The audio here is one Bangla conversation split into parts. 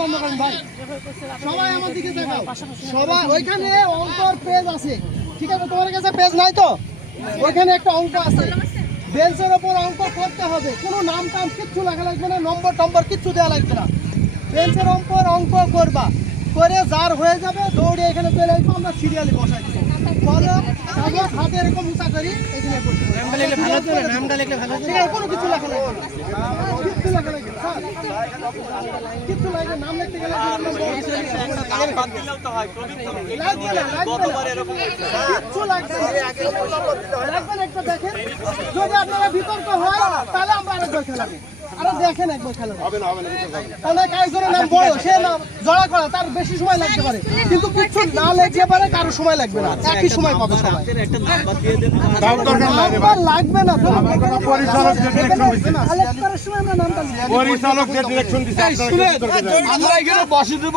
বন্ধ করেন ভাই, সবাই আমার দিকে দেখাও। সবাই ওইখানে অঙ্কর পেজ আছে, ঠিক আছে? তোমার কাছে পেজ নাই তো? ওইখানে একটা অঙ্ক আছে, বেঞ্চের ওপর অঙ্ক করতে হবে। কোনো নাম টাম কিচ্ছু লেখা লাগবে না, নম্বর টম্বর কিচ্ছু দেওয়া লাগবে না। বেঞ্চের ওপর অঙ্ক করবা, করে যার হয়ে যাবে দৌড়ে এখানে চলে আসবো, আমরা সিরিয়ালি বসাই দেবো। বলো কাগজ হাতে এরকম উঁচা করি, এখানে বসবো। নামটা লিখলে ভালো হতো না? নামটা লিখলে ভালো হতো। ঠিক আছে, কোনো কিছু লেখা লাগবে না, কিচ্ছু লেখা লাগবে না, কিচ্ছু লাগবে। নাম লিখতে গেলে কিচ্ছু লাগবে না। একটা দেখেন, যদি আপনারা বিতর্ক হয় তাহলে আমরা আরেকবার খেলাবো। আরে দেখেন একবার খেলা হবে না, তাহলে কাজের নাম বড়, সে নাম জড়া করা, তার বেশি সময় লাগতে পারে, কিন্তু কিছু না লেখতে পারে, কারো সময় লাগবে না, একই সময় পাবে সবাই। একটা নাম্বার দিয়ে দেন, নাম্বার লাগবে না। পরিচালক যে ডিরেকশন দিছে না, কালেক্টরের সময় আমরা নামটা লিখি, পরিচালক যে ডিরেকশন দিছে আমরা এখানে বসে দেব।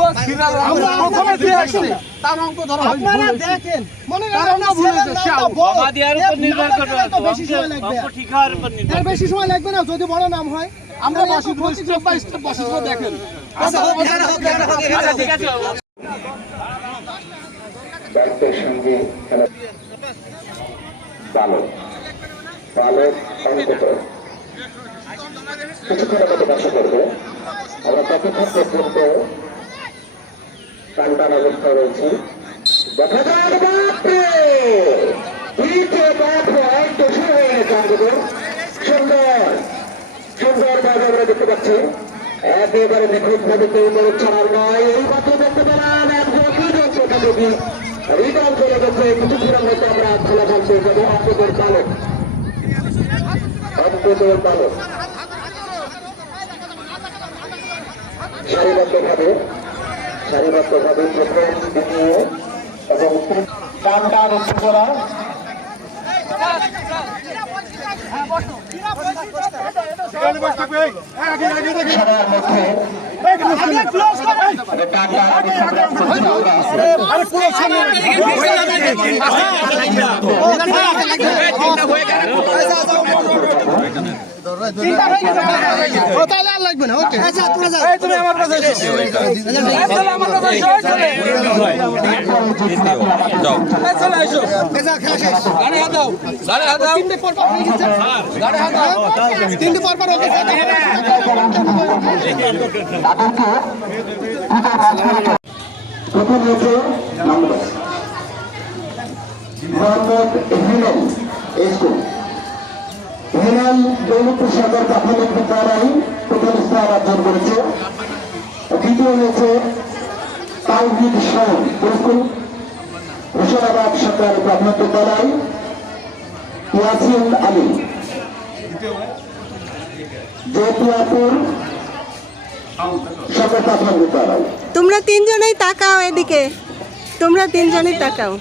আমরা প্রথমে ডিরেকশন তার অঙ্ক ধরা হবে। আপনারা দেখেন, মনে করেন না ভুল হয়েছে, বাবা দেওয়ার উপর নির্ভর করে, বেশি সময় লাগবে, অঙ্ক ঠিক হওয়ার উপর নির্ভর করে, বেশি সময় লাগবে না যদি বড় নাম হয়। আমরা বসে দেব, স্টেপ বাই স্টেপ বসে দেব, দেখেন। ঠিক আছে, দায়িত্বের সঙ্গে বালক বালক অঙ্কিত কিছুক্ষণের মতো বাসা করবে। আমরা ততক্ষণ পর্যন্ত টানটান অবস্থায় রয়েছি। দেখা যাক, বাপরে দ্বিতীয় বাপ হয়তো শুরু হয়ে গেছে। আমাদের সুন্দর সুন্দর বাজ আমরা দেখতে পাচ্ছি, একেবারে নিখুঁত ভাবে কেউ বড় ছাড়ার নয়। এই মাত্র দেখতে পেলাম একজন রিটার্ন চলে গেছে। কিছুক্ষণের মধ্যে আমরা ফলাফল পেয়ে যাবো। অঙ্কদের বালক, অঙ্কদের বালক সারিবদ্ধভাবে প্রথম, দ্বিতীয় এবং টানটান উঠে পড়া। সবার মধ্যে তাহলে আর লাগবে না। ওকে, তুমি আমার কাছে তিনটে পর পর ওকে প্রথম হচ্ছে মোহাম্মদ হিলাল স্কুল, হিলাল দৌলতপুর সরকার প্রাথমিক বিদ্যালয় প্রথম স্থান অর্জন করেছে। দ্বিতীয় হয়েছে তাওহিদ শাওন স্কুল, হোসেনাবাদ সরকার প্রাথমিক বিদ্যালয়, ইয়াসিন আলী জয়পুর সরকার প্রাথমিক বিদ্যালয়। তোমরা তিনজনেই তাকাও এদিকে, তোমরা তিনজনেই তাকাও।